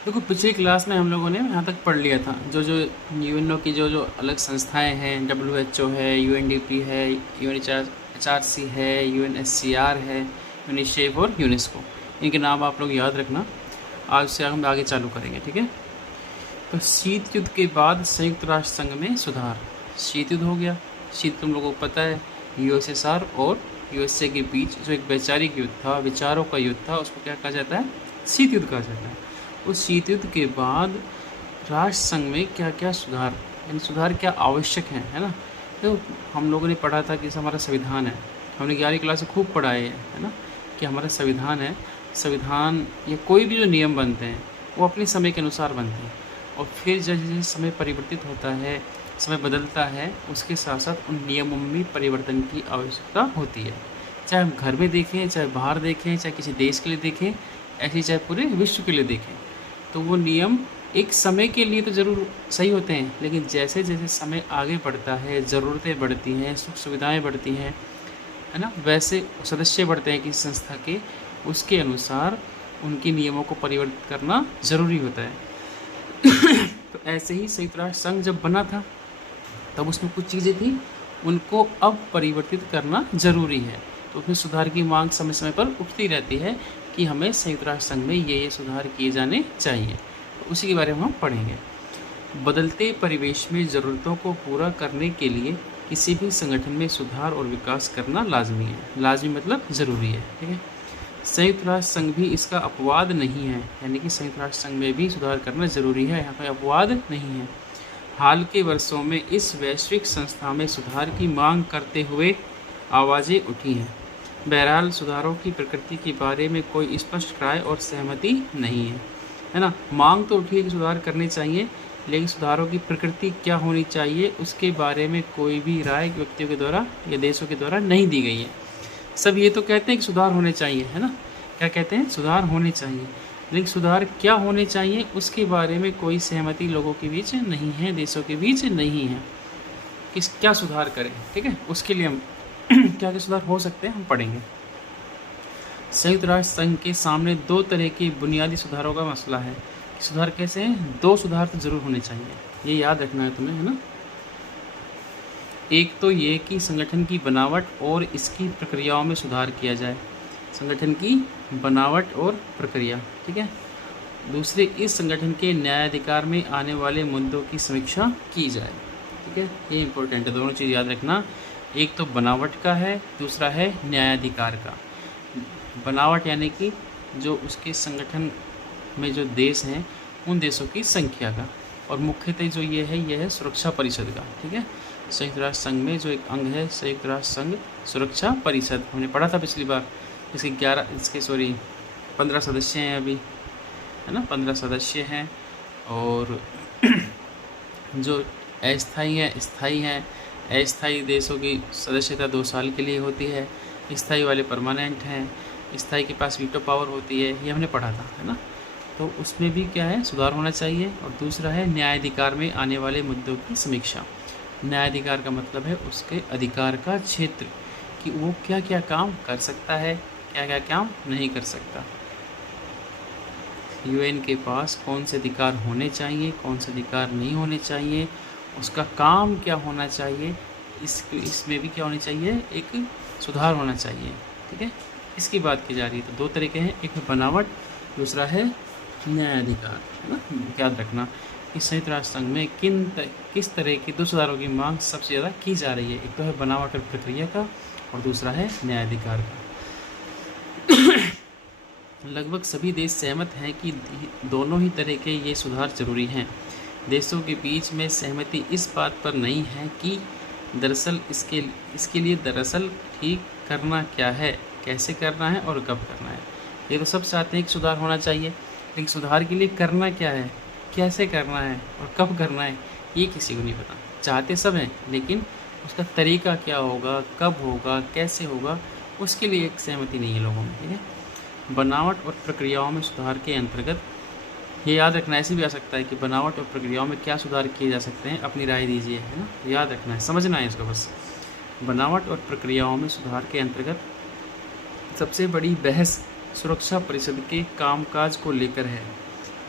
देखो पिछली क्लास में हम लोगों ने यहाँ तक पढ़ लिया था, जो जो यूएनओ की जो जो अलग संस्थाएं हैं, डब्ल्यूएचओ है, यूएनडीपी है, यूएनएचआरसी है, यूएनएससीआर है, यूनिसेफ और यूनेस्को, इनके नाम आप लोग याद रखना। आज से हम आगे चालू करेंगे, ठीक है। तो शीत युद्ध के बाद संयुक्त राष्ट्र संघ में सुधार। शीत युद्ध हो गया। शीत तुम लोगों को पता है, यूएसएसआर और यूएसए के बीच जो एक वैचारिक युद्ध था, विचारों का युद्ध था, उसको क्या कहा जाता है? शीत युद्ध कहा जाता है। उस शीत युद्ध के बाद राष्ट्र संघ में क्या क्या सुधार, यानी सुधार क्या आवश्यक है ना। तो हम लोगों ने पढ़ा था कि हमारा संविधान है, हमने 11वीं क्लास से खूब पढ़ा है ना, कि हमारा संविधान है। संविधान या कोई भी जो नियम बनते हैं वो अपने समय के अनुसार बनते हैं, और फिर जैसे जैसे समय परिवर्तित होता है, समय बदलता है, उसके साथ साथ उन नियमों में भी परिवर्तन की आवश्यकता होती है। चाहे हम घर में देखें, चाहे बाहर देखें, चाहे किसी देश के लिए देखें, ऐसे चाहे पूरे विश्व के लिए देखें, तो वो नियम एक समय के लिए तो ज़रूर सही होते हैं, लेकिन जैसे जैसे समय आगे बढ़ता है, ज़रूरतें बढ़ती हैं, सुख सुविधाएँ बढ़ती हैं, है ना, वैसे सदस्य बढ़ते हैं किसी संस्था के, उसके अनुसार उनके नियमों को परिवर्तित करना ज़रूरी होता है। तो ऐसे ही संयुक्त राष्ट्र संघ जब बना था तब उसमें कुछ चीज़ें थी, उनको अब परिवर्तित करना ज़रूरी है। तो उसमें सुधार की मांग समय समय पर उठती रहती है कि हमें संयुक्त राष्ट्र संघ में ये सुधार किए जाने चाहिए। तो उसी के बारे में हम पढ़ेंगे। बदलते परिवेश में ज़रूरतों को पूरा करने के लिए किसी भी संगठन में सुधार और विकास करना लाजमी है। लाजमी मतलब ज़रूरी है, ठीक है। संयुक्त राष्ट्र संघ भी इसका अपवाद नहीं है, यानी कि संयुक्त राष्ट्र संघ में भी सुधार करना ज़रूरी है, यहाँ कोई अपवाद नहीं है। हाल के वर्षों में इस वैश्विक संस्था में सुधार की मांग करते हुए आवाज़ें उठी हैं। बहरहाल सुधारों की प्रकृति के बारे में कोई स्पष्ट राय और सहमति नहीं है ना। मांग तो उठी है कि सुधार करने चाहिए, लेकिन सुधारों की प्रकृति क्या होनी चाहिए उसके बारे में कोई भी राय व्यक्तियों के द्वारा या देशों के द्वारा नहीं दी गई है। सब ये तो कहते हैं कि सुधार होने चाहिए, है ना, क्या कहते हैं? सुधार होने चाहिए, लेकिन सुधार क्या होने चाहिए उसके बारे में कोई सहमति लोगों के बीच नहीं है, देशों के बीच नहीं है, किस क्या सुधार करें, ठीक है। उसके लिए हम क्या क्या सुधार हो सकते हैं हम पढ़ेंगे। संयुक्त राष्ट्र संघ के सामने दो तरह के बुनियादी सुधारों का मसला है। सुधार कैसे हैं? दो सुधार तो जरूर होने चाहिए, ये याद रखना है तुम्हें, है ना। एक तो ये कि संगठन की बनावट और इसकी प्रक्रियाओं में सुधार किया जाए। संगठन की बनावट और प्रक्रिया, ठीक है। दूसरे, इस संगठन के न्यायाधिकार में आने वाले मुद्दों की समीक्षा की जाए, ठीक है। ये इंपॉर्टेंट है, दोनों चीज़ याद रखना। एक तो बनावट का है, दूसरा है न्यायाधिकार का। बनावट यानी कि जो उसके संगठन में जो देश हैं उन देशों की संख्या का, और मुख्यतः जो ये है सुरक्षा परिषद का, ठीक है। संयुक्त राष्ट्र संघ में जो एक अंग है संयुक्त राष्ट्र संघ सुरक्षा परिषद, हमने पढ़ा था पिछली बार। इसके 15 सदस्य हैं अभी, है ना, 15 सदस्य हैं, और जो अस्थायी हैं, स्थायी हैं। अस्थायी देशों की सदस्यता 2 साल के लिए होती है, स्थायी वाले परमानेंट हैं। स्थायी के पास वीटो पावर होती है, ये हमने पढ़ा था, है ना। तो उसमें भी क्या है, सुधार होना चाहिए। और दूसरा है न्यायाधिकार में आने वाले मुद्दों की समीक्षा। न्यायाधिकार का मतलब है उसके अधिकार का क्षेत्र, कि वो क्या क्या काम कर सकता है, क्या क्या काम नहीं कर सकता। यूएन के पास कौन से अधिकार होने चाहिए, कौन से अधिकार नहीं होने चाहिए, उसका काम क्या होना चाहिए, इसमें भी क्या होनी चाहिए, एक सुधार होना चाहिए, ठीक है। इसकी बात की जा रही है। तो 2 तरीके हैं, एक है बनावट, दूसरा है न्यायाधिकार, है ना। याद रखना कि संयुक्त राष्ट्र संघ में किस तरह की 2 सुधारों की मांग सबसे ज़्यादा की जा रही है। एक तो है बनावट और प्रक्रिया का, और दूसरा है न्यायाधिकार का। लगभग सभी देश सहमत हैं कि दोनों ही तरह के ये सुधार जरूरी हैं। देशों के बीच में सहमति इस बात पर नहीं है कि दरअसल इसके लिए दरअसल ठीक करना क्या है, कैसे करना है और कब करना है। ये तो सब चाहते हैं कि सुधार होना चाहिए, लेकिन सुधार के लिए करना क्या है, कैसे करना है और कब करना है, ये किसी को नहीं पता। चाहते सब हैं, लेकिन उसका तरीका क्या होगा, कब होगा, कैसे होगा, उसके लिए एक सहमति नहीं है लोगों में, ठीक है। बनावट और प्रक्रियाओं में सुधार के अंतर्गत ये याद रखना, ऐसे भी आ सकता है कि बनावट और प्रक्रियाओं में क्या सुधार किए जा सकते हैं, अपनी राय दीजिए, है ना। याद रखना है, समझना है इसको बस। बनावट और प्रक्रियाओं में सुधार के अंतर्गत सबसे बड़ी बहस सुरक्षा परिषद के कामकाज को लेकर है।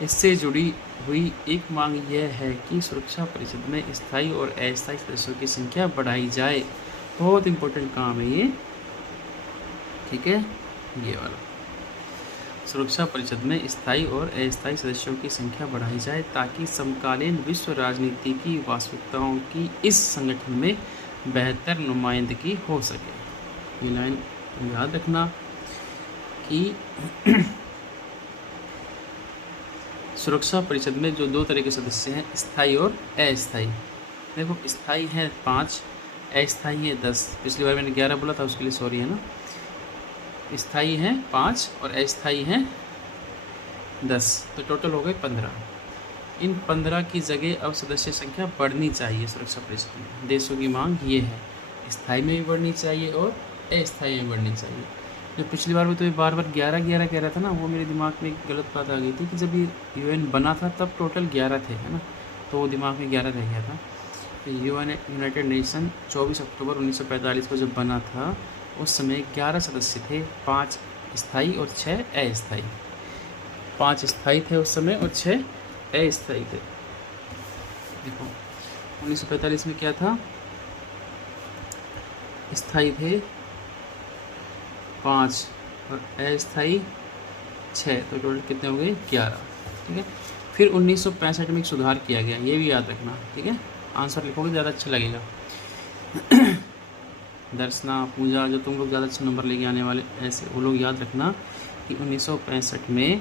इससे जुड़ी हुई एक मांग यह है कि सुरक्षा परिषद में स्थायी और अस्थायी सदस्यों की संख्या बढ़ाई जाए। बहुत इंपॉर्टेंट काम है ये, ठीक है, ये वाला। सुरक्षा परिषद में स्थायी और अस्थायी सदस्यों की संख्या बढ़ाई जाए ताकि समकालीन विश्व राजनीति की वास्तविकताओं की इस संगठन में बेहतर नुमाइंदगी हो सके। ये लाइन याद रखना कि सुरक्षा परिषद में जो दो तरह के सदस्य हैं, स्थायी और अस्थायी। देखो, स्थायी है 5, अस्थायी है 10। पिछली बार मैंने 11 बोला था, उसके लिए सॉरी, है ना। स्थायी हैं 5 और अस्थायी हैं 10, तो टोटल हो गए 15। इन 15 की जगह अब सदस्य संख्या बढ़नी चाहिए सुरक्षा परिषद में। देशों की मांग ये है, स्थायी में भी बढ़नी चाहिए और अस्थायी में बढ़नी चाहिए। जो पिछली बार में तो ये बार बार 11 कह रहा था ना, वो मेरे दिमाग में एक गलत बात आ गई थी कि जब ये यूएन बना था तब टोटल 11 थे, है ना, तो वो दिमाग में 11 रह गया था। तो यूनाइटेड नेशन 24 अक्टूबर 1945 को जब बना था उस समय 11 सदस्य थे, 5 स्थायी और 6 अस्थायी। 5 स्थायी थे उस समय और 6 अस्थायी थे। देखो 1945 में क्या था, स्थायी थे 5 और अस्थायी 6, तो टोटल कितने हो गए 11, ठीक है। फिर 1965 में एक सुधार किया गया, ये भी याद रखना, ठीक है। आंसर लिखोगे ज़्यादा अच्छा लगेगा। दर्शना, पूजा, जो तुम लोग ज़्यादा अच्छे नंबर लेके आने वाले ऐसे, वो लोग याद रखना कि 1965 में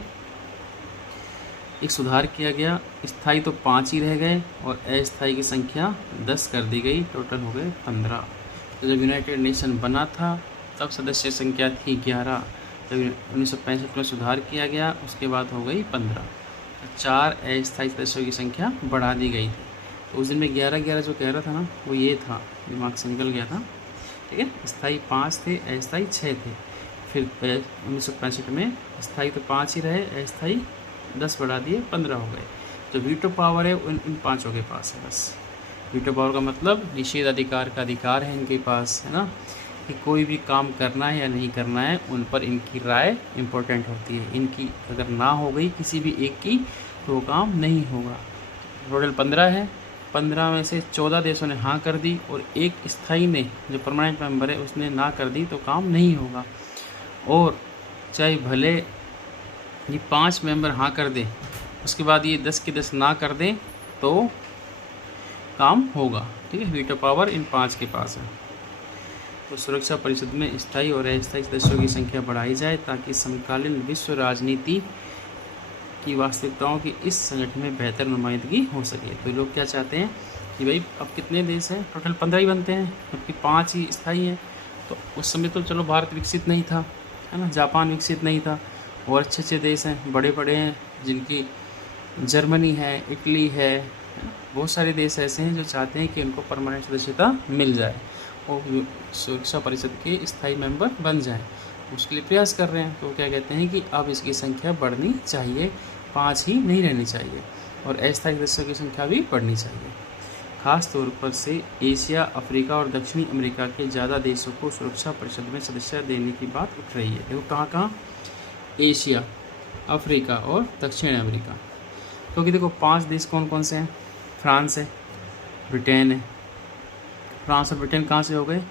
एक सुधार किया गया। स्थायी तो 5 ही रह गए और अस्थायी की संख्या 10 कर दी गई, टोटल हो गए 15। तो जब यूनाइटेड नेशन बना था तब सदस्य संख्या थी 11, जब 1965 में सुधार किया गया उसके बाद हो गई 15। 4 अस्थायी सदस्यों की संख्या बढ़ा दी गई थी। तो उस दिन में 11 जो कह रहा था ना, वो ये था, दिमाग से निकल गया था, ठीक है। स्थायी 5 थे, अस्थायी 6 थे। फिर 1965 में स्थायी तो 5 ही रहे, अस्थायी 10 बढ़ा दिए, 15 हो गए। जो वीटो पावर है इन पाँचों के पास है बस। वीटो पावर का मतलब निषेध अधिकार का अधिकार है इनके पास, है ना, कि कोई भी काम करना है या नहीं करना है उन पर इनकी राय इम्पोर्टेंट होती है। इनकी अगर ना हो गई किसी भी एक की तो वो काम नहीं होगा। टोटल 15 है, 15 में से 14 देशों ने हाँ कर दी और एक स्थायी ने, जो परमानेंट मेंबर है, उसने ना कर दी, तो काम नहीं होगा। और चाहे भले ये 5 मेंबर हाँ कर दें, उसके बाद ये 10 के 10 ना कर दें, तो काम होगा, ठीक है। वीटो पावर इन 5 के पास है। तो सुरक्षा परिषद में स्थायी और अस्थायी सदस्यों की संख्या बढ़ाई जाए ताकि समकालीन विश्व राजनीति की वास्तविकताओं की इस संगठन में बेहतर नुमाइंदगी हो सके। तो लोग क्या चाहते हैं कि भाई अब कितने देश हैं, टोटल 15 ही बनते हैं, जबकि 5 ही स्थायी हैं। तो उस समय तो चलो भारत विकसित नहीं था, है ना, जापान विकसित नहीं था, और अच्छे अच्छे देश हैं, बड़े बड़े हैं, जिनकी जर्मनी है, इटली है, बहुत सारे देश ऐसे हैं जो चाहते हैं कि उनको परमानेंट सदस्यता मिल जाए और सुरक्षा परिषद के स्थायी मेंबर बन जाएं। उसके लिए प्रयास कर रहे हैं। तो क्या कहते हैं कि अब इसकी संख्या बढ़नी चाहिए, 5 ही नहीं रहनी चाहिए, और अस्थायी सदस्यों की संख्या भी बढ़नी चाहिए। खास तौर पर से एशिया, अफ्रीका और दक्षिणी अमेरिका के ज़्यादा देशों को सुरक्षा परिषद में सदस्य देने की बात उठ रही है। देखो कहाँ कहाँ, एशिया, अफ्रीका और दक्षिण अमेरिका। क्योंकि देखो 5 देश कौन कौन से हैं, फ्रांस है, ब्रिटेन है। फ्रांस और ब्रिटेन कहाँ से हो गए,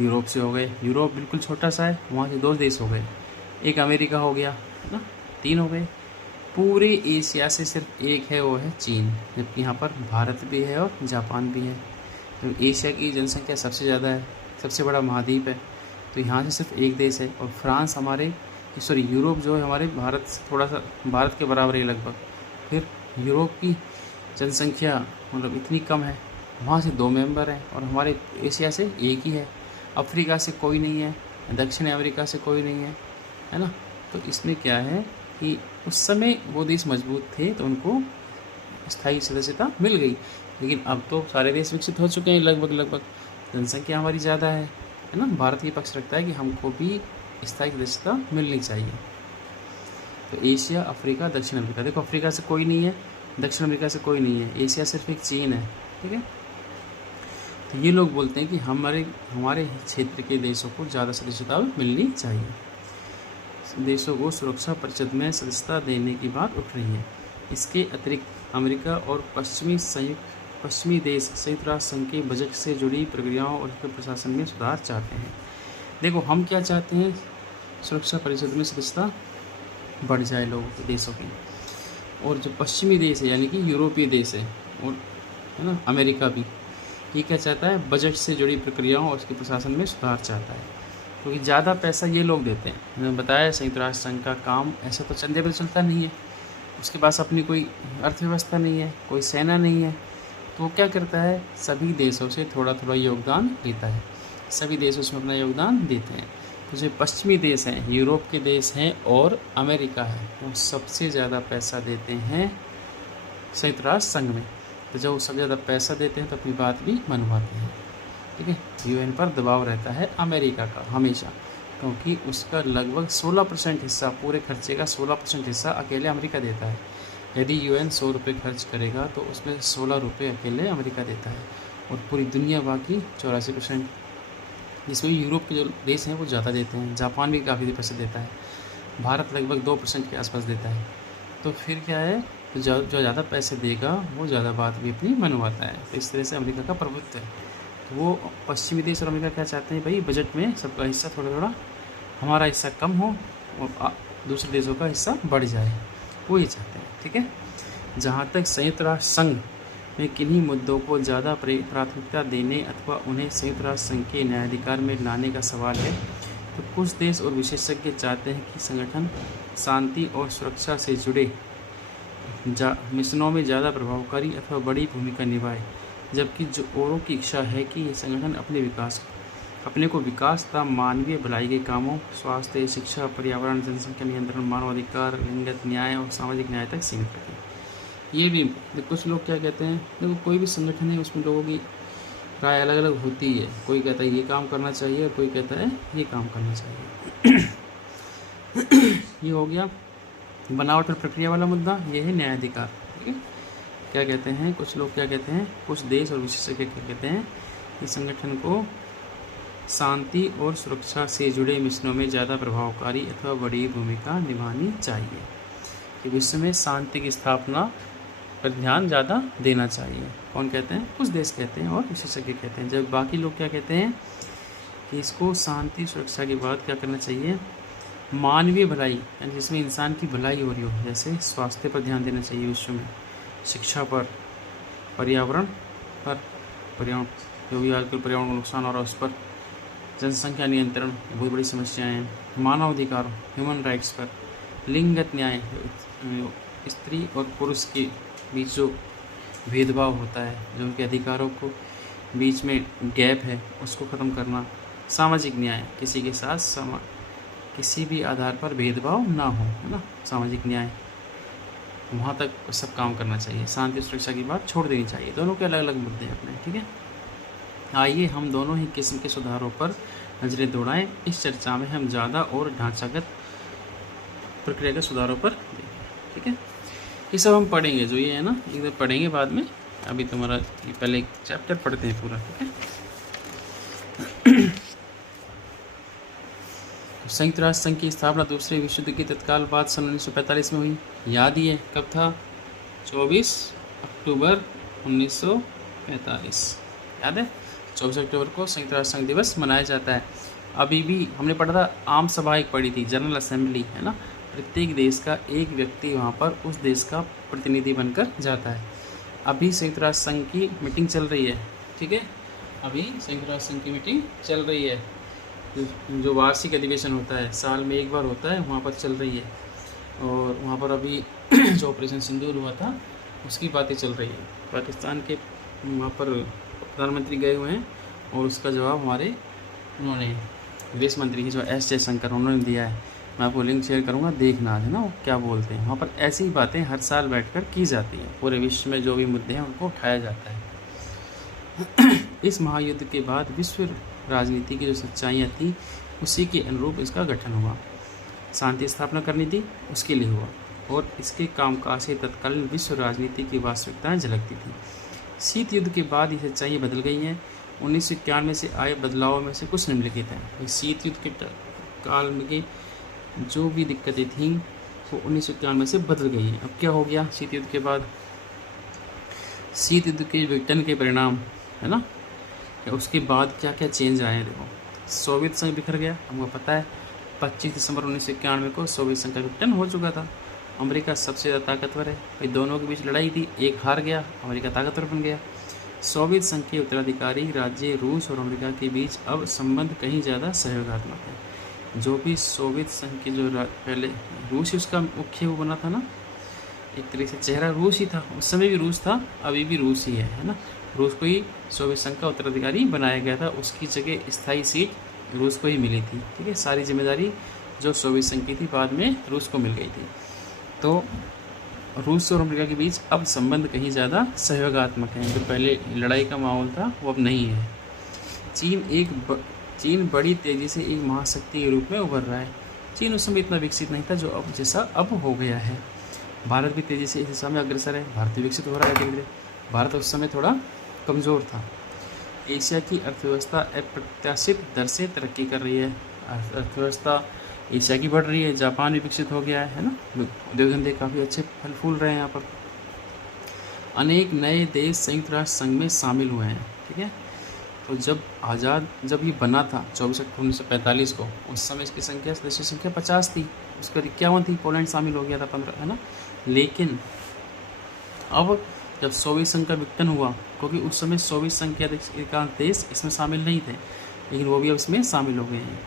यूरोप से हो गए। यूरोप बिल्कुल छोटा सा है, वहाँ से 2 देश हो गए। एक अमेरिका हो गया, है ना, 3 हो गए। पूरे एशिया से सिर्फ एक है, वो है चीन, जबकि यहाँ पर भारत भी है और जापान भी है। तो एशिया की जनसंख्या सबसे ज़्यादा है, सबसे बड़ा महाद्वीप है, तो यहाँ से सिर्फ एक देश है। और फ्रांस हमारे, सॉरी यूरोप जो है हमारे भारत से थोड़ा सा, भारत के बराबर है लगभग। फिर यूरोप की जनसंख्या मतलब इतनी कम है, वहाँ से 2 मेंबर हैं, और हमारे एशिया से एक ही है। अफ्रीका से कोई नहीं है, दक्षिण अमेरिका से कोई नहीं है ना। तो इसमें क्या है कि उस समय वो देश मजबूत थे तो उनको स्थायी सदस्यता मिल गई, लेकिन अब तो सारे देश विकसित हो चुके हैं लगभग, जनसंख्या हमारी ज़्यादा है ना। भारत ये पक्ष रखता है कि हमको भी स्थायी सदस्यता मिलनी चाहिए। तो एशिया, अफ्रीका, दक्षिण अमेरिका। देखो अफ्रीका से कोई नहीं है, दक्षिण अमेरिका से कोई नहीं है, एशिया सिर्फ एक चीन है, ठीक है। तो ये लोग बोलते हैं कि हमारे क्षेत्र के देशों को ज़्यादा सदस्यता मिलनी चाहिए। देशों को सुरक्षा परिषद में सदस्यता देने की बात उठ रही है। इसके अतिरिक्त अमेरिका और पश्चिमी देश संयुक्त राष्ट्र संघ के बजट से जुड़ी प्रक्रियाओं और उसके प्रशासन में सुधार चाहते हैं। देखो हम क्या चाहते हैं, सुरक्षा परिषद में सदस्यता बढ़ जाए लोगों के देशों की, और जो पश्चिमी देश है यानी कि यूरोपीय देश है और है ना अमेरिका भी, ये क्या चाहता है, बजट से जुड़ी प्रक्रियाओं और उसके प्रशासन में सुधार चाहता है, क्योंकि ज़्यादा पैसा ये लोग देते हैं। मैंने बताया संयुक्त राष्ट्र संघ का काम ऐसा तो चंदे पर चलता नहीं है, उसके पास अपनी कोई अर्थव्यवस्था नहीं है, कोई सेना नहीं है, तो वो क्या करता है, सभी देशों से थोड़ा थोड़ा योगदान लेता है, सभी देश उसमें अपना योगदान देते हैं। तो जो पश्चिमी देश हैं, यूरोप के देश हैं और अमेरिका है, वो सबसे ज़्यादा पैसा देते हैं संयुक्त राष्ट्र संघ में। तो जब वो सबसे ज़्यादा पैसा देते हैं तो अपनी बात भी मनवाते हैं, ठीक है। यूएन पर दबाव रहता है अमेरिका का हमेशा, क्योंकि उसका लगभग 16% हिस्सा, पूरे खर्चे का 16% हिस्सा अकेले अमेरिका देता है। यदि यूएन 100 रुपये खर्च करेगा तो उसमें 16 रुपये अकेले अमेरिका देता है, और पूरी दुनिया बाकी 84%, जिसमें यूरोप के जो देश हैं वो ज़्यादा देते हैं। जापान भी काफ़ी पैसे देता है, भारत लगभग 2% के आसपास देता है। तो फिर क्या है, तो जो ज़्यादा पैसे देगा वो ज़्यादा बात भी अपनी मनवाता है। तो इस तरह से अमेरिका का प्रभुत्व है। तो वो पश्चिमी देश और अमेरिका क्या चाहते हैं, भाई बजट में सबका हिस्सा थोड़ा थोड़ा, हमारा हिस्सा कम हो और दूसरे देशों का हिस्सा बढ़ जाए, वो ये चाहते हैं, ठीक है। जहाँ तक संयुक्त राष्ट्र संघ में किन्हीं मुद्दों को ज़्यादा प्राथमिकता देने अथवा उन्हें संयुक्त राष्ट्र संघ के न्यायाधिकार में लाने का सवाल है, तो कुछ देश और विशेषज्ञ चाहते हैं कि संगठन शांति और सुरक्षा से जुड़े मिशनों में ज़्यादा प्रभावकारी अथवा बड़ी भूमिका निभाए, जबकि जो औरों की इच्छा है कि ये संगठन अपने को विकास तथा मानवीय भलाई के कामों, स्वास्थ्य, शिक्षा, पर्यावरण, जनसंख्या नियंत्रण, मानवाधिकार, लिंगत न्याय और सामाजिक न्याय तक सीमित रखें। ये भी कुछ लोग क्या कहते हैं, देखो कोई भी संगठन है उसमें लोगों की राय अलग अलग होती है। कोई कहता है ये काम करना चाहिए और कोई कहता है ये काम करना चाहिए। ये हो गया बनावट और प्रक्रिया वाला मुद्दा। ये है न्यायाधिकार, ठीक है। क्या कहते हैं कुछ लोग, क्या कहते हैं कुछ देश और विशेषज्ञ क्या कहते हैं कि संगठन को शांति और सुरक्षा से जुड़े मिशनों में ज़्यादा प्रभावकारी अथवा बड़ी भूमिका निभानी चाहिए, कि विश्व में शांति की स्थापना पर ध्यान ज़्यादा देना चाहिए। कौन कहते हैं, कुछ देश कहते हैं और विशेषज्ञ कहते हैं। जब बाकी लोग क्या कहते हैं कि इसको शांति सुरक्षा के बाद क्या करना चाहिए, मानवीय भलाई, यानी जिसमें इंसान की भलाई हो रही हो, जैसे स्वास्थ्य पर ध्यान देना चाहिए विश्व में, शिक्षा पर, पर्यावरण जो भी आजकल पर्यावरण को नुकसान हो रहा है उस पर, जनसंख्या नियंत्रण बहुत बड़ी समस्याएं हैं, मानवाधिकार ह्यूमन राइट्स पर, लिंगत न्याय स्त्री और पुरुष के बीच जो भेदभाव होता है, जो उनके अधिकारों को बीच में गैप है उसको ख़त्म करना, सामाजिक न्याय, किसी के साथ किसी भी आधार पर भेदभाव ना हो, है ना, सामाजिक न्याय, वहाँ तक सब काम करना चाहिए। शांति सुरक्षा की बात छोड़ देनी चाहिए। दोनों के अलग अलग मुद्दे हैं अपने, ठीक है। आइए हम दोनों ही किस्म के सुधारों पर नजरें दौड़ाएं। इस चर्चा में हम ज़्यादा और ढांचागत प्रक्रिया के सुधारों पर देखें, ठीक है। ये सब हम पढ़ेंगे, जो ये है ना एकदम पढ़ेंगे बाद में। अभी तुम्हारा ये पहले एक चैप्टर पढ़ते हैं पूरा, ठीक है। संयुक्त राष्ट्र संघ की स्थापना दूसरे विश्व युद्ध के तत्काल बाद सन 1945 में हुई। याद ही है कब था, 24 अक्टूबर 1945। याद है 24 अक्टूबर को संयुक्त राष्ट्र संघ दिवस मनाया जाता है। अभी भी हमने पढ़ा था, आम सभा एक पढ़ी थी, जनरल असेंबली, है ना। प्रत्येक देश का एक व्यक्ति वहाँ पर उस देश का प्रतिनिधि बनकर जाता है। अभी संयुक्त राष्ट्र संघ की मीटिंग चल रही है, ठीक है। अभी संयुक्त राष्ट्र संघ की मीटिंग चल रही है, जो वार्षिक अधिवेशन होता है, साल में एक बार होता है, वहाँ पर चल रही है। और वहाँ पर अभी जो ऑपरेशन सिंदूर हुआ था उसकी बातें चल रही है। पाकिस्तान के वहाँ पर प्रधानमंत्री गए हुए हैं और उसका जवाब उन्होंने विदेश मंत्री जो एस जयशंकर उन्होंने दिया है। मैं आपको लिंक शेयर करूँगा, देखना, है ना, वो क्या बोलते हैं। वहाँ पर ऐसी बातें हर साल बैठकर की जाती हैं। पूरे विश्व में जो भी मुद्दे हैं उनको उठाया जाता है। इस महायुद्ध के बाद विश्व राजनीति की जो सच्चाइयाँ थी उसी के अनुरूप इसका गठन हुआ। शांति स्थापना करनी थी, उसके लिए हुआ, और इसके कामकाज से तत्कालीन विश्व राजनीति की वास्तविकताएं झलकती थी। शीत युद्ध के बाद ये सच्चाइयाँ बदल गई हैं। 1991 से आए बदलावों में से कुछ निम्नलिखित हैं। शीत युद्ध के काल में जो भी दिक्कतें थीं वो 1991 से बदल गई है। अब क्या हो गया शीत युद्ध के बाद, शीत युद्ध के विघटन के परिणाम, है ना, उसके बाद क्या क्या चेंज आए हैं। देखो, सोवियत संघ बिखर गया, हमको पता है 25 दिसंबर 1991 को सोवियत संघ का विघटन हो चुका था। अमेरिका सबसे ज़्यादा ताकतवर है, फिर दोनों के बीच लड़ाई थी, एक हार गया, अमेरिका ताकतवर बन गया। सोवियत संघ के उत्तराधिकारी राज्य रूस और अमेरिका के बीच अब संबंध कहीं ज़्यादा सहयोगात्मक है। जो भी सोवियत संघ की जो पहले रूस ही उसका मुख्य वो बना था ना, एक तरीके से चेहरा रूस ही था, उस समय भी रूस था, अभी भी रूस ही है ना। रूस को ही सोवियत संघ का उत्तराधिकारी बनाया गया था, उसकी जगह स्थायी सीट रूस को ही मिली थी। ठीक है, सारी जिम्मेदारी जो सोवियत संघ की थी बाद में रूस को मिल गई थी। तो रूस और अमेरिका के बीच अब संबंध कहीं ज़्यादा सहयोगात्मक हैं। जो पहले लड़ाई का माहौल था वो अब नहीं है। चीन बड़ी तेज़ी से एक महाशक्ति के रूप में उभर रहा है। चीन उस समय इतना विकसित नहीं था जो अब जैसा अब हो गया है। भारत भी तेज़ी से इस दिशा में अग्रसर है, भारत भी विकसित हो रहा है धीरे धीरे। भारत उस समय थोड़ा कमज़ोर था। एशिया की अर्थव्यवस्था अप्रत्याशित दर से तरक्की कर रही है। अर्थव्यवस्था एशिया की बढ़ रही है, जापान भी विकसित हो गया है ना, उद्योग धंधे काफ़ी अच्छे फल फूल रहे हैं यहाँ पर। अनेक नए देश संयुक्त राष्ट्र संघ में शामिल हुए हैं। ठीक है, तो जब ये बना था 24 अक्टूबर 1945 को, उस समय इसकी संख्या सदस्य संख्या 50 थी, उसके बाद 51 थी, पोलैंड शामिल हो गया था 15, है ना। लेकिन अब जब सोवियत संघ का विघटन हुआ, क्योंकि उस समय सोवियत संघ के अधिकांश देश इसमें शामिल नहीं थे, लेकिन वो भी अब इसमें शामिल हो गए हैं।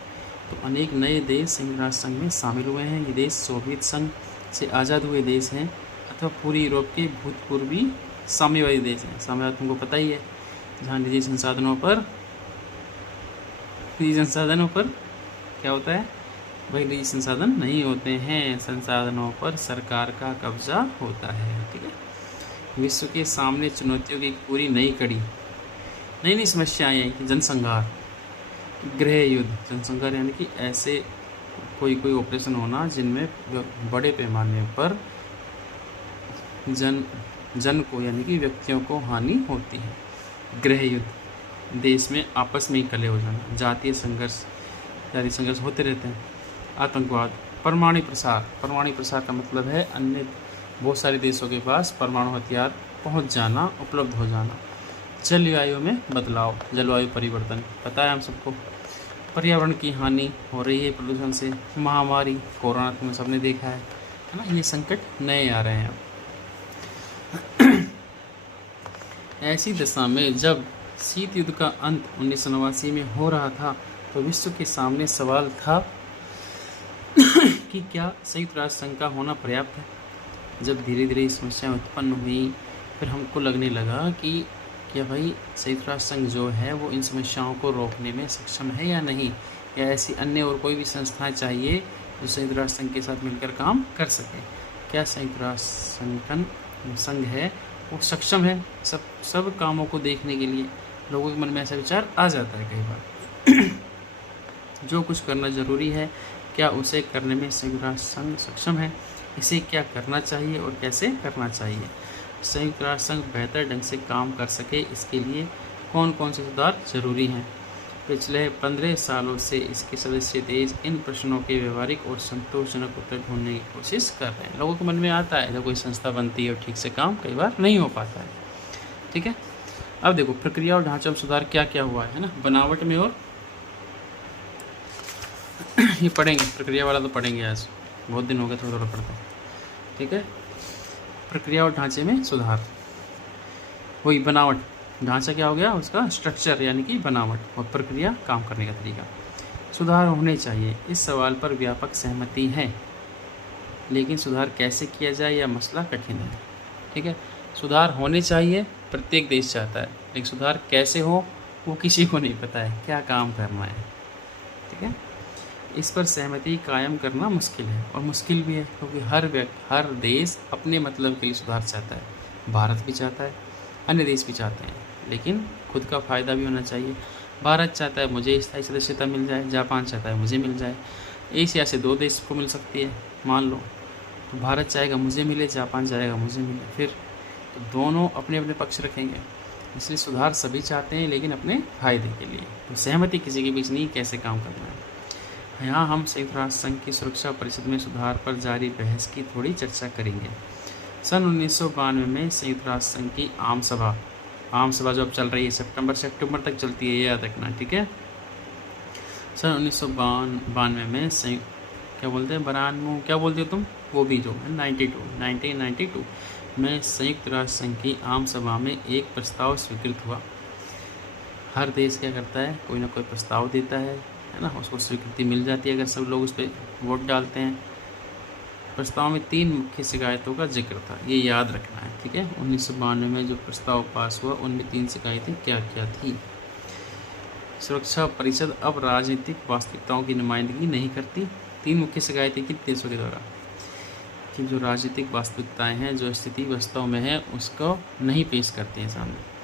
तो अनेक नए देश संयुक्त राष्ट्र संघ में शामिल हुए हैं। ये देश सोवियत संघ से आज़ाद हुए देश हैं अथवा पूरी यूरोप के भूतपूर्वी साम्यवादी देश हैं। साम्यवाद तुमको पता ही है, जहाँ निजी संसाधनों पर क्या होता है भाई, निजी संसाधन नहीं होते हैं, संसाधनों पर सरकार का कब्जा होता है। ठीक है, विश्व के सामने चुनौतियों की पूरी नई कड़ी, नई समस्याएं हैं। जनसंहार, गृह युद्ध, जनसंहार यानी कि ऐसे कोई ऑपरेशन होना जिनमें बड़े पैमाने पर जन को यानी कि व्यक्तियों को हानि होती है। गृह युद्ध, देश में आपस में ही कलह हो जाना, जातीय संघर्ष, जातीय संघर्ष होते रहते हैं। आतंकवाद, परमाणु प्रसार का मतलब है अन्य बहुत सारे देशों के पास परमाणु हथियार पहुंच जाना, उपलब्ध हो जाना। जलवायु में बदलाव, जलवायु परिवर्तन, पता है हम सबको। पर्यावरण की हानि हो रही है प्रदूषण से। महामारी, कोरोना तुम सबने देखा है ना, ये संकट नए आ रहे हैं। ऐसी दशा में जब शीत युद्ध का अंत 1989 में हो रहा था, तो विश्व के सामने सवाल था कि क्या संयुक्त राष्ट्र संघ का होना पर्याप्त है। जब धीरे धीरे समस्याएं उत्पन्न हुई, फिर हमको लगने लगा कि क्या भाई संयुक्त राष्ट्र संघ जो है वो इन समस्याओं को रोकने में सक्षम है या नहीं, या ऐसी अन्य और कोई भी संस्थाएं चाहिए जो संयुक्त राष्ट्र संघ के साथ मिलकर काम कर सके। क्या संयुक्त राष्ट्र संघ है वो सक्षम है सब कामों को देखने के लिए। लोगों के मन में ऐसा विचार आ जाता है कई बार। जो कुछ करना ज़रूरी है, क्या उसे करने में संयुक्त राष्ट्र संघ सक्षम है, इसे क्या करना चाहिए और कैसे करना चाहिए। संयुक्त राष्ट्र संघ बेहतर ढंग से काम कर सके, इसके लिए कौन कौन से सुधार जरूरी हैं। पिछले 15 सालों से इसके सदस्य देश इन प्रश्नों के व्यवहारिक और संतोषजनक उत्तर ढूंढने की कोशिश कर रहे हैं। लोगों के मन में आता है जब कोई संस्था बनती है और ठीक से काम कई बार नहीं हो पाता है। ठीक है, अब देखो प्रक्रिया और ढांचा में सुधार क्या क्या हुआ है ना, बनावट में। और ये पढ़ेंगे, प्रक्रिया वाला तो पढ़ेंगे, आज बहुत दिन हो गए थोड़ा थोड़ा पढ़ते हैं। ठीक है, प्रक्रिया और ढांचे में सुधार, वही बनावट। ढांचा क्या हो गया उसका, स्ट्रक्चर यानी कि बनावट, और प्रक्रिया काम करने का तरीका। सुधार होने चाहिए, इस सवाल पर व्यापक सहमति है, लेकिन सुधार कैसे किया जाए यह मसला कठिन है। ठीक है, सुधार होने चाहिए, प्रत्येक देश चाहता है, लेकिन सुधार कैसे हो वो किसी को नहीं पता है, क्या काम करना है। ठीक है, इस पर सहमति कायम करना मुश्किल है, और मुश्किल भी है क्योंकि हर देश अपने मतलब के लिए सुधार चाहता है। भारत भी चाहता है, अन्य देश भी चाहते हैं, लेकिन खुद का फ़ायदा भी होना चाहिए। भारत चाहता है मुझे स्थायी सदस्यता मिल जाए, जापान चाहता है मुझे मिल जाए। एशिया से 2 देश को मिल सकती है मान लो, तो भारत चाहेगा मुझे मिले, जापान चाहेगा मुझे मिले, फिर तो दोनों अपने अपने पक्ष रखेंगे। इसलिए सुधार सभी चाहते हैं, लेकिन अपने फ़ायदे के लिए। तो सहमति किसी के बीच नहीं कैसे काम करना है। यहाँ हम संयुक्त राष्ट्र संघ की सुरक्षा परिषद में सुधार पर जारी बहस की थोड़ी चर्चा करेंगे। सन 1992 में संयुक्त राष्ट्र संघ की आम सभा जो अब चल रही है सितंबर से अक्टूबर तक चलती है, ये याद रखना, ठीक है। सन 1992 में क्या बोलते हैं, बरानमू क्या बोलते हो तुम, वो भी जो है 1992 में संयुक्त राष्ट्र संघ की आम सभा में एक प्रस्ताव स्वीकृत हुआ। हर देश क्या करता है, कोई ना कोई प्रस्ताव देता है ना, उसको स्वीकृति मिल जाती है अगर सब लोग उस पर वोट डालते हैं। प्रस्ताव में 3 मुख्य शिकायतों का जिक्र था, ये याद रखना है, ठीक है। 1992 में जो प्रस्ताव पास हुआ उनमें 3 शिकायतें क्या क्या थी। सुरक्षा परिषद अब राजनीतिक वास्तविकताओं की नुमाइंदगी नहीं करती। 3 मुख्य शिकायतें की देशों के द्वारा कि जो राजनीतिक वास्तविकताएं हैं, जो स्थिति वास्तव में है, उसको नहीं पेश करती हैं सामने।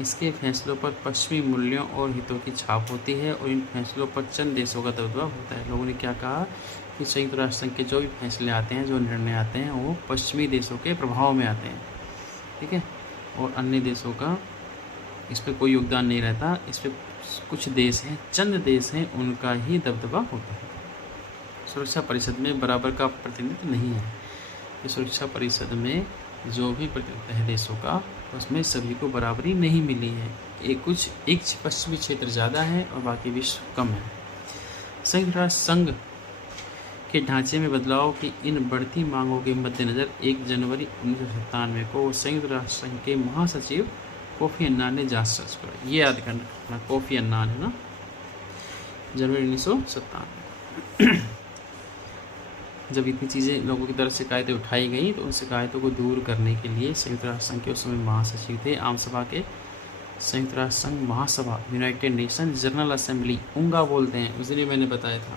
इसके फैसलों पर पश्चिमी मूल्यों और हितों की छाप होती है और इन फैसलों पर चंद देशों का दबदबा होता है। लोगों ने क्या कहा कि संयुक्त राष्ट्र संघ के जो भी फैसले आते हैं, जो निर्णय आते हैं, वो पश्चिमी देशों के प्रभाव में आते हैं, ठीक है, और अन्य देशों का इस पर कोई योगदान नहीं रहता। इस पर कुछ देश हैं, चंद देश हैं, उनका ही दबदबा होता है। सुरक्षा परिषद में बराबर का प्रतिनिधित्व नहीं है। कि सुरक्षा परिषद में जो भी प्रतिनिधित्व है देशों का, उसमें सभी को बराबरी नहीं मिली है। एक पश्चिमी क्षेत्र ज़्यादा है और बाकी विश्व कम है। संयुक्त राष्ट्र संघ के ढांचे में बदलाव की इन बढ़ती मांगों के मद्देनज़र 1 जनवरी 1997 को संयुक्त राष्ट्र संघ के महासचिव कोफी अन्नान ने जांच करा। ये याद करना, कोफी अन्नान है ना, जनवरी 1997। जब इतनी चीज़ें लोगों की तरफ शिकायतें उठाई गई तो उन शिकायतों को दूर करने के लिए संयुक्त राष्ट्र संघ के उस समय महासचिव थे आम सभा के, संयुक्त राष्ट्र संघ महासभा, यूनाइटेड नेशन जनरल असेंबली, उंगा बोलते हैं, उस दिन मैंने बताया था,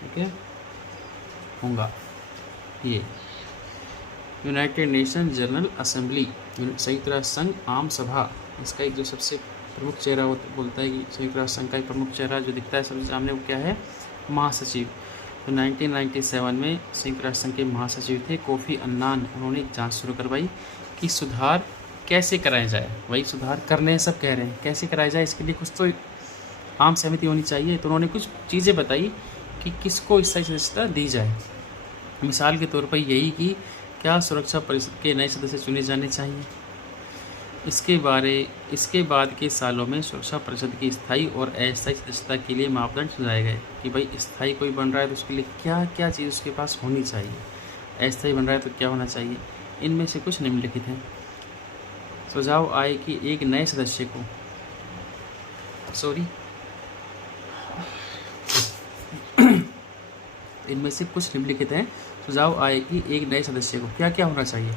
ठीक है, उंगा, ये यूनाइटेड नेशन जनरल असेंबली, संयुक्त राष्ट्र संघ आम सभा। इसका एक जो सबसे प्रमुख चेहरा बोलता है कि संयुक्त राष्ट्र संघ का एक प्रमुख चेहरा जो दिखता है सबसे सामने, वो क्या है, महासचिव। तो 1997 में संयुक्त राष्ट्र संघ के महासचिव थे कोफी अन्नान। उन्होंने एक जांच शुरू करवाई कि सुधार कैसे कराया जाए। वही सुधार करने हैं, सब कह रहे हैं, कैसे कराया जाए, इसके लिए कुछ तो आम सहमति होनी चाहिए। तो उन्होंने कुछ चीज़ें बताई कि किसको स्थायी सदस्यता दी जाए। मिसाल के तौर पर यही कि क्या सुरक्षा परिषद के नए सदस्य चुने जाने चाहिए। इसके बाद के सालों में सुरक्षा परिषद की स्थायी और अस्थायी सदस्यता के लिए मापदंड सुझाए गए कि भाई स्थायी कोई बन रहा है तो उसके लिए क्या क्या चीज़ उसके पास होनी चाहिए, अस्थायी बन रहा है तो क्या होना चाहिए। इनमें से कुछ निम्नलिखित हैं। सुझाव आए कि एक नए सदस्य को इनमें से कुछ निम्नलिखित हैं। सुझाव आए कि एक नए सदस्य को क्या क्या होना चाहिए।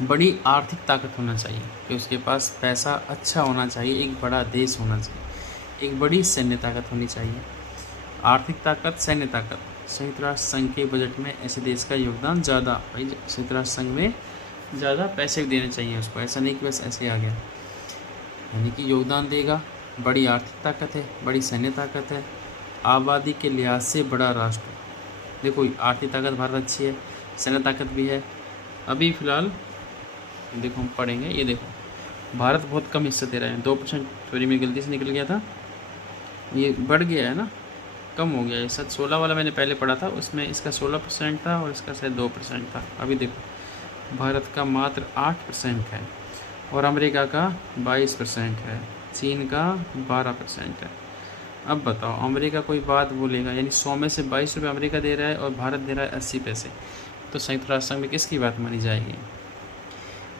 बड़ी आर्थिक ताकत होना चाहिए कि उसके पास पैसा अच्छा होना चाहिए, एक बड़ा देश होना चाहिए, एक बड़ी सैन्य ताकत होनी चाहिए। आर्थिक ताकत, सैन्य ताकत, संयुक्त राष्ट्र संघ के बजट में ऐसे देश का योगदान ज़्यादा, भाई संयुक्त राष्ट्र संघ में ज़्यादा पैसे देने चाहिए उसको, ऐसा नहीं कि बस ऐसे आ गया, यानी कि योगदान देगा। बड़ी आर्थिक ताकत है, बड़ी सैन्य ताकत है, आबादी के लिहाज से बड़ा राष्ट्र। देखो आर्थिक ताकत भारत अच्छी है, सैन्य ताकत भी है। अभी फ़िलहाल देखो हम पढ़ेंगे, ये देखो भारत बहुत कम हिस्सा दे रहा है, 2%, सॉरी मेरी गलती से निकल गया था, ये बढ़ गया है ना, कम हो गया है। 16 वाला मैंने पहले पढ़ा था, उसमें इसका 16% था और इसका शायद 2% था। अभी देखो भारत का मात्र 8% है और अमेरिका का 22% है, चीन का 12% है। अब बताओ अमेरिका कोई बात बोलेगा, यानी 100 में से 22 रुपये अमेरिका दे रहा है और भारत दे रहा है 80 पैसे, तो संयुक्त राष्ट्र संघ में किसकी बात मानी जाएगी।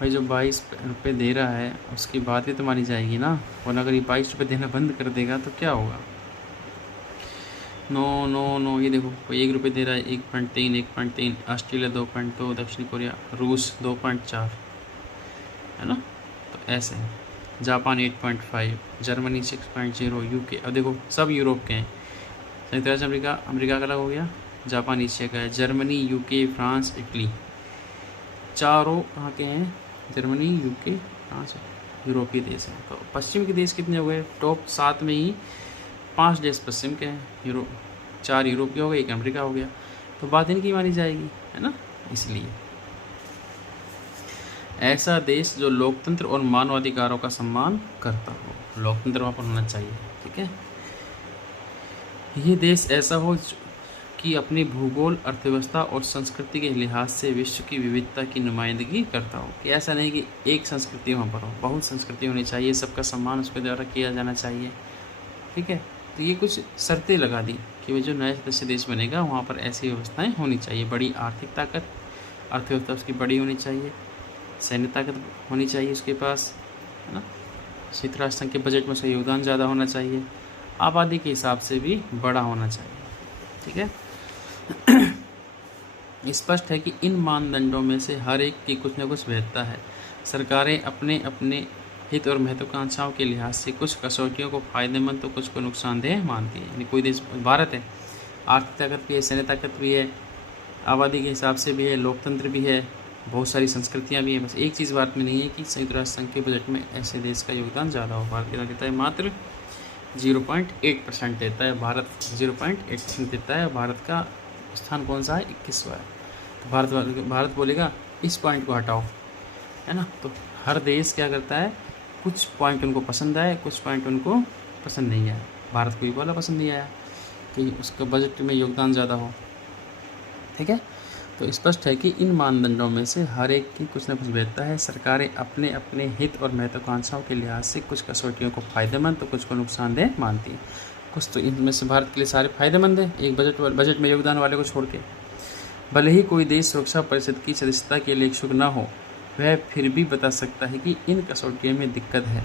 भाई जो 22 रुपये दे रहा है उसकी बात ही तो मानी जाएगी ना, और अगर ये 22 रुपये देना बंद कर देगा तो क्या होगा। नो नो नो, ये देखो कोई 1 रुपये दे रहा है, 1.3, ऑस्ट्रेलिया 2.2, दक्षिण कोरिया, रूस 2.4, है ना, तो ऐसे जापान 8.5, जर्मनी 6.0, यूके, अब देखो सब यूरोप के हैं। संयुक्त राज्य अमेरिका का अलग हो गया, जापान एशिया का है, जर्मनी, यूके, फ्रांस, इटली, चारों कहाँ के हैं, जर्मनी, यूके, फ्रांस, यूरोपीय देश हैं। तो पश्चिम के देश कितने हो गए, टॉप 7 में ही 5 देश पश्चिम के हैं, 4 यूरोप के हो गए, 1 अमेरिका हो गया, तो बात इनकी मानी जाएगी, है ना। इसलिए ऐसा देश जो लोकतंत्र और मानवाधिकारों का सम्मान करता हो, लोकतंत्र वहाँ पर होना चाहिए, ठीक है। ये देश ऐसा हो कि अपनी भूगोल, अर्थव्यवस्था और संस्कृति के लिहाज से विश्व की विविधता की नुमाइंदगी करता हो। कि ऐसा नहीं कि एक संस्कृति वहाँ पर हो, बहुत संस्कृति होनी चाहिए, सबका सम्मान उसके द्वारा किया जाना चाहिए। ठीक है, तो ये कुछ शर्तें लगा दी कि वो जो नया सदस्य देश बनेगा वहाँ पर ऐसी व्यवस्थाएं होनी चाहिए। बड़ी आर्थिक ताकत, अर्थव्यवस्था उसकी बड़ी होनी चाहिए, सैन्य ताकत होनी चाहिए उसके पास, है ना। संयुक्त राष्ट्र संघ के बजट में उसका योगदान ज़्यादा होना चाहिए, आबादी के हिसाब से भी बड़ा होना चाहिए। ठीक है, स्पष्ट है कि इन मानदंडों में से हर एक की कुछ न कुछ वैधता है। सरकारें अपने अपने हित और महत्वाकांक्षाओं के लिहाज से कुछ कसौटियों को फायदेमंद तो कुछ को नुकसानदेह मानती है। यानी कोई देश, भारत है, आर्थिक ताकत भी है, सैन्य ताकत भी है, आबादी के हिसाब से भी है, लोकतंत्र भी है, बहुत सारी संस्कृतियाँ भी हैं। बस एक चीज़ भारत में नहीं है कि संयुक्त राष्ट्र संघ के बजट में ऐसे देश का योगदान ज़्यादा हो। भारत कितना देता है? मात्र 0.8% देता है। भारत 0.8% देता है। भारत का स्थान कौन सा है? 21वां है। तो भारत बोलेगा इस पॉइंट को हटाओ, है ना। तो हर देश क्या करता है, कुछ पॉइंट उनको पसंद आए, कुछ पॉइंट उनको पसंद नहीं आया। भारत को ये वाला पसंद नहीं आया कि उसका बजट में योगदान ज़्यादा हो। ठीक है, तो स्पष्ट है कि इन मानदंडों में से हर एक की कुछ न कुछ वैधता है। सरकारें अपने अपने हित और महत्वाकांक्षाओं के लिहाज से कुछ कसौटियों को फायदेमंद तो कुछ को नुकसानदेह मानती हैं। कुछ तो इनमें से भारत के लिए सारे फायदेमंद हैं, एक बजट में योगदान वाले को छोड़ के। भले ही कोई देश सुरक्षा परिषद की सदस्यता के लिए इच्छुक न हो, वह फिर भी बता सकता है कि इन कसौटियों में दिक्कत है।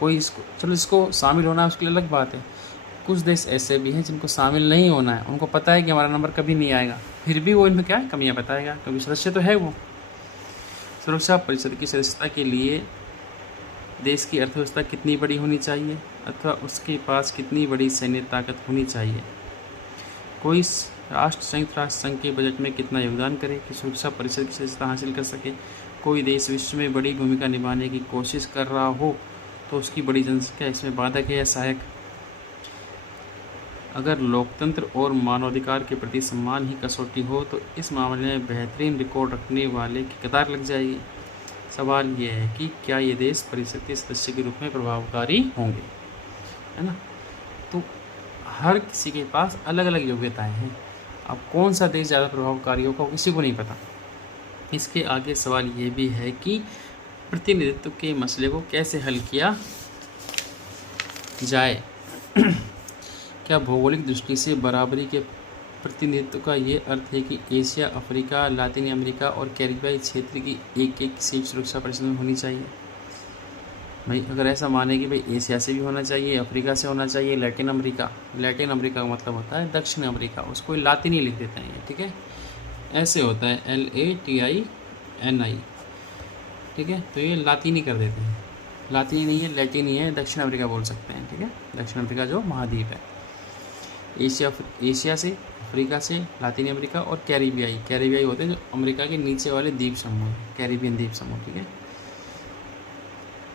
कोई इसको शामिल होना है उसके लिए अलग बात है। कुछ देश ऐसे भी हैं जिनको शामिल नहीं होना है, उनको पता है कि हमारा नंबर कभी नहीं आएगा, फिर भी वो इनमें क्या है, कमियां बताएगा, क्योंकि सदस्य तो है वो। सुरक्षा परिषद की सदस्यता के लिए देश की अर्थव्यवस्था कितनी बड़ी होनी चाहिए अथवा उसके पास कितनी बड़ी सैन्य ताकत होनी चाहिए। कोई राष्ट्र संयुक्त राष्ट्र संघ के बजट में कितना योगदान करे कि सुरक्षा परिषद की सदस्यता हासिल कर सके। कोई देश विश्व में बड़ी भूमिका निभाने की कोशिश कर रहा हो तो उसकी बड़ी जनसंख्या इसमें बाधक है या सहायक। अगर लोकतंत्र और मानवाधिकार के प्रति सम्मान ही कसौटी हो तो इस मामले में बेहतरीन रिकॉर्ड रखने वाले की कतार लग जाएगी। सवाल यह है कि क्या ये देश परिषद के सदस्य के रूप में प्रभावकारी होंगे, है ना। तो हर किसी के पास अलग अलग योग्यताएं हैं। अब कौन सा देश ज़्यादा प्रभावकारी होगा किसी को नहीं पता। इसके आगे सवाल ये भी है कि प्रतिनिधित्व के मसले को कैसे हल किया जाए। क्या भौगोलिक दृष्टि से बराबरी के प्रतिनिधित्व का ये अर्थ है कि एशिया, अफ्रीका, लातिन अमेरिका और कैरिबियाई क्षेत्र की एक सीट सुरक्षा परिषद में होनी चाहिए। भाई अगर ऐसा माने कि भाई एशिया से भी होना चाहिए, अफ्रीका से होना चाहिए, लैटिन अमेरिका का मतलब होता है दक्षिण अमेरिका, उसको लातिनी लिख देते हैं। ठीक है, ऐसे होता है LATINI। ठीक है, तो ये लातिनी कर देते हैं। लातिनी नहीं है, लैटिनी है, दक्षिण अफ्रीका बोल सकते हैं। ठीक है, दक्षिण अफ्रीका जो महाद्वीप है, एशिया से, अफ्रीका से, लातिन अमेरिका और कैरिबियाई होते हैं जो अमेरिका के नीचे वाले द्वीप समूह, कैरिबियन द्वीप समूह। ठीक है,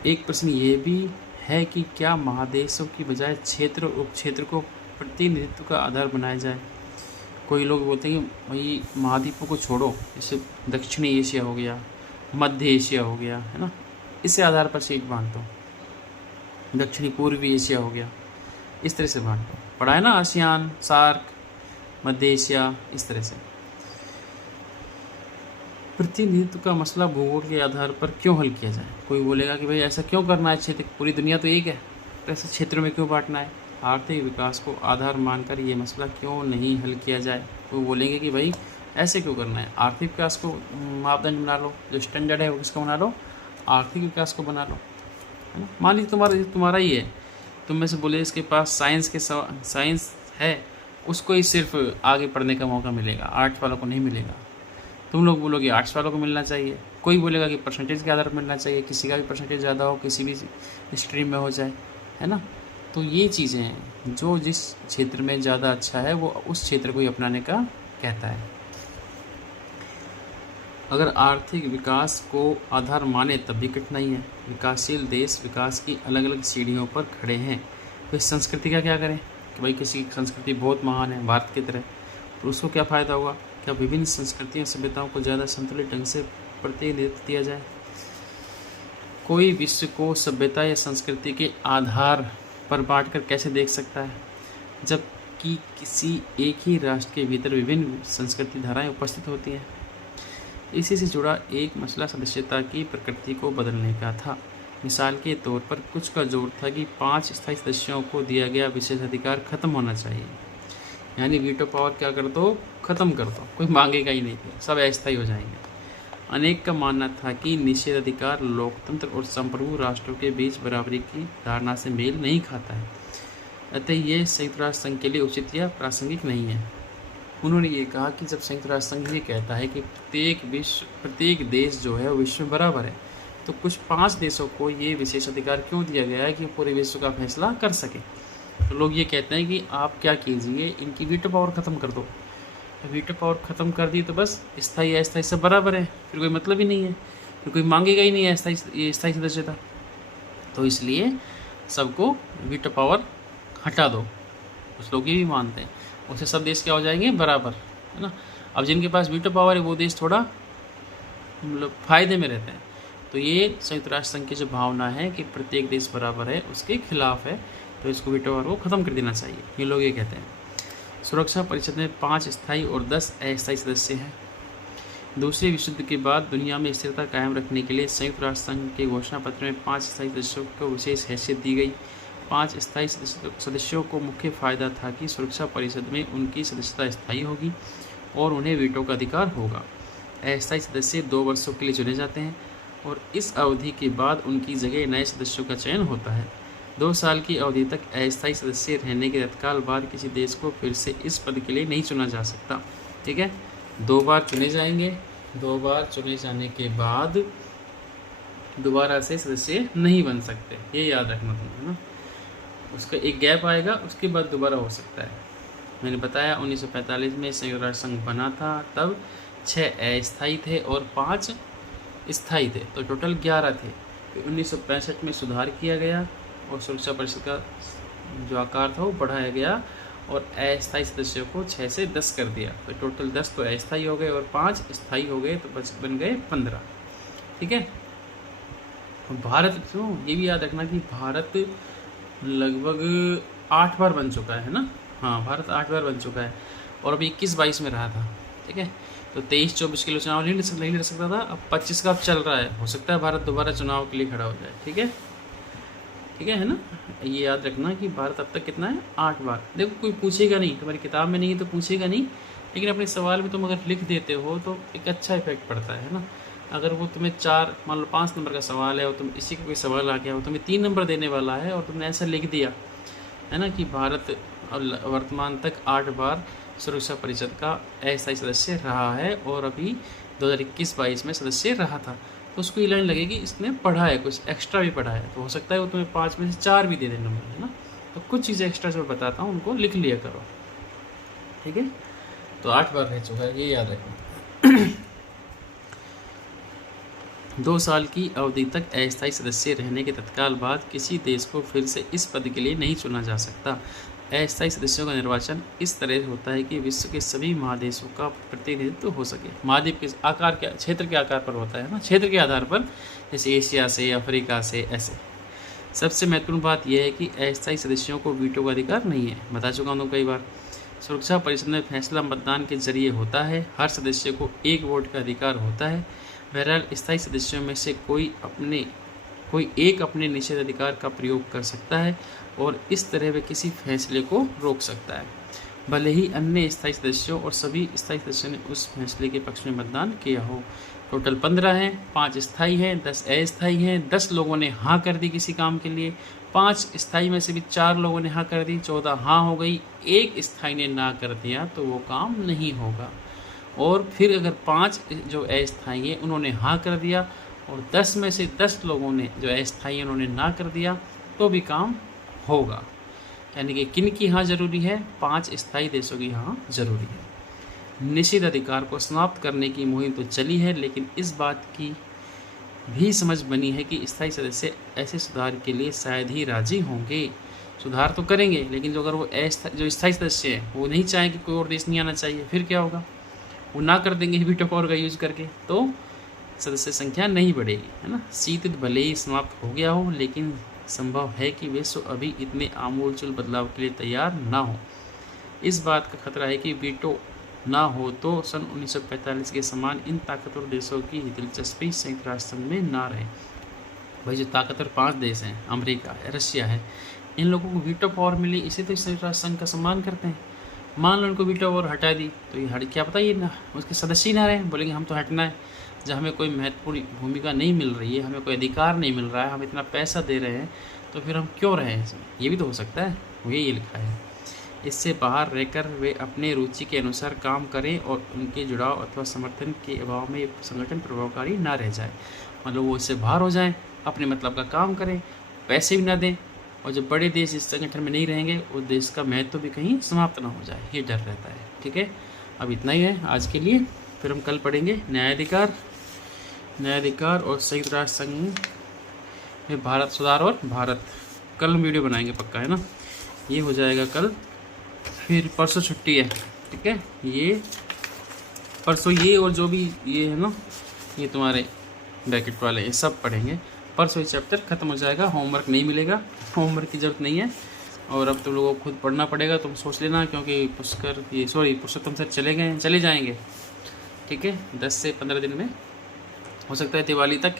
एक प्रश्न ये भी है कि क्या महादेशों की बजाय क्षेत्र और उपक्षेत्र को प्रतिनिधित्व का आधार बनाया जाए। कोई लोग बोलते हैं कि भाई महाद्वीपों को छोड़ो, जैसे दक्षिणी एशिया हो गया, मध्य एशिया हो गया, है ना, इसे आधार पर सीट बांट दो। दक्षिणी पूर्वी एशिया हो गया, इस तरह से बांट दो। पढ़ा है ना, आसियान, सार्क, मध्य एशिया, इस तरह से। प्रतिनिधित्व का मसला भूगोल के आधार पर क्यों हल किया जाए। कोई बोलेगा कि भाई ऐसा क्यों करना है, क्षेत्र, पूरी दुनिया तो एक है, तो ऐसे क्षेत्रों में क्यों बांटना है। आर्थिक विकास को आधार मानकर ये मसला क्यों नहीं हल किया जाए। तो बोलेंगे कि भाई ऐसे क्यों करना है, आर्थिक विकास को मापदंड बना लो, जो स्टैंडर्ड है वो किसका बना लो, आर्थिक विकास को बना लो, है ना। मान लीजिए तुम्हारा ही है, तुम में से बोले इसके पास साइंस है, उसको ही सिर्फ आगे पढ़ने का मौका मिलेगा, आर्ट्स वालों को नहीं मिलेगा। तुम लोग बोलोगे आर्ट्स वालों को मिलना चाहिए, कोई बोलेगा कि परसेंटेज के आधार पर मिलना चाहिए, किसी का भी परसेंटेज ज़्यादा हो, किसी भी स्ट्रीम में हो जाए, है ना। तो ये चीज़ें हैं, जो जिस क्षेत्र में ज़्यादा अच्छा है वो उस क्षेत्र को ही अपनाने का कहता है। अगर आर्थिक विकास को आधार माने तब भी कठिनाई है। विकासशील देश विकास की अलग अलग सीढ़ियों पर खड़े हैं, तो इस संस्कृति का क्या करें कि भाई किसी की संस्कृति बहुत महान है भारत की तरह, तो उसको क्या फ़ायदा होगा। क्या विभिन्न संस्कृतियों सभ्यताओं को ज़्यादा संतुलित ढंग से प्रतिनिधित्व दिया जाए। कोई विश्व को सभ्यता या संस्कृति के आधार पर बांटकर कैसे देख सकता है। जब कि किसी एक ही राष्ट्र के भीतर विभिन्न संस्कृति धाराएं उपस्थित होती हैं। इसी से जुड़ा एक मसला सदस्यता की प्रकृति को बदलने का था। मिसाल के तौर पर कुछ का जोर था कि 5 स्थायी सदस्यों को दिया गया विशेषाधिकार खत्म होना चाहिए, यानी वीटो पावर क्या कर दो, खत्म कर दो, कोई मांगेगा ही नहीं, सब अस्थायी हो जाएंगे। अनेक का मानना था कि निषेधाधिकार लोकतंत्र और संप्रभु राष्ट्रों के बीच बराबरी की धारणा से मेल नहीं खाता है, अतः ये संयुक्त राष्ट्र संघ के लिए उचित या प्रासंगिक नहीं है। उन्होंने ये कहा कि जब संयुक्त राष्ट्र संघ ये कहता है कि प्रत्येक देश जो है वो विश्व में बराबर है, तो कुछ 5 देशों को ये विशेष अधिकार क्यों दिया गया है कि पूरे विश्व का फैसला कर सके। तो लोग ये कहते हैं कि आप क्या कीजिए, इनकी वीटो पावर ख़त्म कर दो। वीटो पावर ख़त्म कर दी तो बस स्थायी अस्थायी सब बराबर है, फिर कोई मतलब ही नहीं है, फिर कोई मांगेगा ही नहीं है स्थायी सदस्यता। तो इसलिए सबको वीटो पावर हटा दो। कुछ लोग ये भी मानते हैं, उससे सब देश क्या हो जाएंगे, बराबर, है ना। अब जिनके पास वीटो पावर है वो देश थोड़ा मतलब फ़ायदे में रहते हैं। तो ये संयुक्त राष्ट्र संघ की जो भावना है कि प्रत्येक देश बराबर है, उसके खिलाफ है, तो इसको वीटो पावर को ख़त्म कर देना चाहिए, ये लोग ये कहते हैं। सुरक्षा परिषद में 5 स्थायी और 10 अस्थायी सदस्य हैं। दूसरे विश्व युद्ध के बाद दुनिया में स्थिरता कायम रखने के लिए संयुक्त राष्ट्र संघ के घोषणा पत्र में 5 स्थायी सदस्यों को विशेष हैसियत दी गई। 5 स्थायी सदस्यों को मुख्य फ़ायदा था कि सुरक्षा परिषद में उनकी सदस्यता स्थायी होगी और उन्हें वीटो का अधिकार होगा। अस्थायी सदस्य 2 वर्षों के लिए चुने जाते हैं और इस अवधि के बाद उनकी जगह नए सदस्यों का चयन होता है। 2 साल की अवधि तक अस्थायी सदस्य रहने के तत्काल बाद किसी देश को फिर से इस पद के लिए नहीं चुना जा सकता। ठीक है, 2 बार चुने जाएंगे, 2 बार चुने जाने के बाद दोबारा से सदस्य नहीं बन सकते, ये याद रखना तुम्हें, ना। उसका एक गैप आएगा, उसके बाद दोबारा हो सकता है। मैंने बताया 1945 में संयुक्त राष्ट्र संघ बना था, तब 6 अस्थायी थे और 5 स्थायी थे, तो टोटल 11 थे। फिर 1965 में सुधार किया गया और सुरक्षा परिषद का जो आकार था वो बढ़ाया गया और अस्थायी सदस्यों को 6 से 10 कर दिया, तो टोटल 10 तो अस्थायी हो गए और 5 स्थायी हो गए, तो बन गए 15। ठीक है, भारत क्यों, ये भी याद रखना कि भारत लगभग 8 बार बन चुका है ना। हाँ, भारत 8 बार बन चुका है और अभी 21-22 में रहा था। ठीक है, तो 23-24 के लिए चुनाव नहीं लड़ सकता था, अब 25 का अब चल रहा है, हो सकता है भारत दोबारा चुनाव के लिए खड़ा हो जाए। ठीक है ना, ये याद रखना कि भारत अब तक कितना है, 8 बार। देखो कोई पूछेगा नहीं, तुम्हारी किताब में नहीं है तो पूछेगा नहीं, लेकिन अपने सवाल में तुम अगर लिख देते हो तो एक अच्छा इफेक्ट पड़ता है ना। अगर वो तुम्हें 4 मान लो 5 नंबर का सवाल है और तुम इसी का कोई सवाल आ गया हो, तुम्हें 3 नंबर देने वाला है और तुमने ऐसा लिख दिया है ना कि भारत वर्तमान तक 8 बार सुरक्षा परिषद का अस्थायी सदस्य रहा है और अभी 2021-22 में सदस्य रहा था, तो उसको ये लाइन लगेगी इसने पढ़ा है, कुछ एक्स्ट्रा भी पढ़ा है, तो हो सकता है वो तुम्हें 5 में से 4 भी दे दे नंबर, है ना। तो कुछ चीज़ें एक्स्ट्रा जो बताता हूँ उनको लिख लिया करो। ठीक है, तो 8 बार रह चुका है, ये याद रखना। 2 साल की अवधि तक अस्थायी सदस्य रहने के तत्काल बाद किसी देश को फिर से इस पद के लिए नहीं चुना जा सकता। अस्थायी सदस्यों का निर्वाचन इस तरह होता है कि विश्व के सभी महादेशों का प्रतिनिधित्व हो सके। महाद्वीप के आकार के, क्षेत्र के आकार पर होता है ना, क्षेत्र के आधार पर, जैसे एशिया से, अफ्रीका से, ऐसे। सबसे महत्वपूर्ण बात यह है कि अस्थायी सदस्यों को वीटो का अधिकार नहीं है, बता चुका हूँ कई बार। सुरक्षा परिषद में फैसला मतदान के जरिए होता है, हर सदस्य को 1 वोट का अधिकार होता है। बहरहाल स्थायी सदस्यों में से कोई एक अपने निषेधाधिकार का प्रयोग कर सकता है और इस तरह वे किसी फैसले को रोक सकता है, भले ही अन्य स्थायी सदस्यों और सभी स्थायी सदस्यों ने उस फैसले के पक्ष में मतदान किया हो। टोटल 15 हैं, 5 स्थायी हैं, 10 अस्थायी हैं। 10 लोगों ने हाँ कर दी किसी काम के लिए, 5 स्थायी में से भी 4 लोगों ने हाँ कर दी, 14 हाँ हो गई। 1 स्थायी ने ना कर दिया तो वो काम नहीं होगा। और फिर अगर 5 जो अस्थायी हैं उन्होंने हाँ कर दिया और 10 में से 10 लोगों ने जो अस्थायी हैं उन्होंने ना कर दिया तो भी काम होगा। यानी कि किन की हाँ जरूरी है, 5 स्थायी देशों की हाँ जरूरी है। निषेधाधिकार को समाप्त करने की मुहिम तो चली है, लेकिन इस बात की भी समझ बनी है कि स्थायी सदस्य ऐसे सुधार के लिए शायद ही राजी होंगे। सुधार तो करेंगे, लेकिन जो अगर वो जो स्थायी सदस्य है वो नहीं चाहे कि कोई और देश नहीं आना चाहिए, फिर क्या होगा, वो ना कर देंगे वीटो पावर का यूज करके, तो सदस्य संख्या नहीं बढ़ेगी, है ना। शीत युद्ध भले ही समाप्त हो गया हो, लेकिन संभव है कि विश्व अभी इतने आमूलचूल बदलाव के लिए तैयार ना हो। इस बात का खतरा है कि वीटो ना हो तो सन 1945 के समान इन ताकतवर देशों की दिलचस्पी संयुक्त राष्ट्र संघ में ना रहे। भाई जो ताकतवर 5 देश हैं, अमेरिका है, रशिया है, इन लोगों को वीटो पावर मिली, इसी तो संयुक्त राष्ट्र संघ का सम्मान करते हैं। मान लो उनको वीटो पावर हटा दी तो ये हट, क्या पता ये ना उसके सदस्य ही ना रहे, बोलेंगे हम तो हटना है, जब हमें कोई महत्वपूर्ण भूमिका नहीं मिल रही है, हमें कोई अधिकार नहीं मिल रहा है, हम इतना पैसा दे रहे हैं, तो फिर हम क्यों रहें इसमें, ये भी तो हो सकता है। वही ये लिखा है, इससे बाहर रहकर वे अपने रुचि के अनुसार काम करें और उनके जुड़ाव अथवा समर्थन के अभाव में संगठन प्रभावकारी ना रह जाए। मतलब वो इससे बाहर हो जाएं, अपने मतलब का काम करें, पैसे भी ना दें, और जब बड़े देश इस संगठन में नहीं रहेंगे उस देश का महत्व भी कहीं समाप्त ना हो जाए, ये डर रहता है। ठीक है, अब इतना ही है आज के लिए, फिर हम कल पढ़ेंगे न्यायाधिकार और संयुक्त राष्ट्र संघ में भारत सुधार और भारत। कल हम वीडियो बनाएंगे पक्का, है ना, ये हो जाएगा कल। फिर परसों छुट्टी है, ठीक है, ये परसों ये और जो भी ये है ना, ये तुम्हारे ब्रैकेट वाले, ये सब पढ़ेंगे। परसों ये चैप्टर खत्म हो जाएगा, होमवर्क नहीं मिलेगा, होमवर्क की ज़रूरत नहीं है, और अब तुम लोगों को खुद पढ़ना पड़ेगा, तुम सोच लेना, क्योंकि पुरुषोत्तम सर चले जाएंगे, ठीक है, 10 से 15 दिन में, हो सकता है दिवाली तक,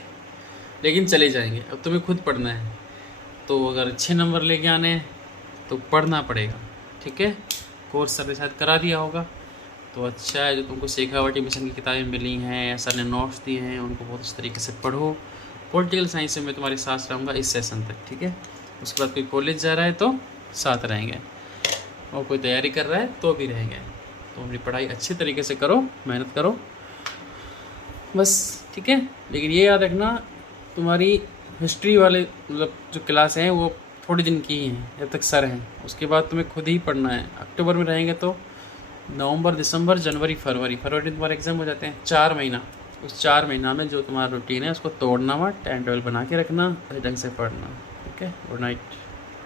लेकिन चले जाएंगे। अब तुम्हें खुद पढ़ना है, तो अगर अच्छे नंबर लेके आने हैं तो पढ़ना पड़ेगा, ठीक है। कोर्स सर ने शायद करा दिया होगा, तो अच्छा है, जो तुमको शेखावटी मिशन की किताबें मिली हैं, सर ने नोट्स दिए हैं, उनको बहुत अच्छे तरीके से पढ़ो। पॉलिटिकल साइंस में मैं तुम्हारे साथ रहूँगा इस सेशन तक, ठीक है। उसके बाद कोई कॉलेज जा रहा है तो साथ रहेंगे, और कोई तैयारी कर रहा है तो भी रहेंगे। तो अपनी पढ़ाई अच्छे तरीके से करो, मेहनत करो बस, ठीक है। लेकिन ये याद रखना, तुम्हारी हिस्ट्री वाले मतलब जो क्लास हैं वो थोड़े दिन की ही हैं, जब तक सर हैं, उसके बाद तुम्हें खुद ही पढ़ना है। अक्टूबर में रहेंगे तो नवंबर, दिसंबर, जनवरी, फरवरी तुम्हारे एग्ज़ाम हो जाते हैं, 4 महीना। उस 4 महीना में जो तुम्हारा रूटीन है उसको तोड़ना मत, टाइम टेबल बना के रखना, ढंग से पढ़ना, ठीक है। Good night.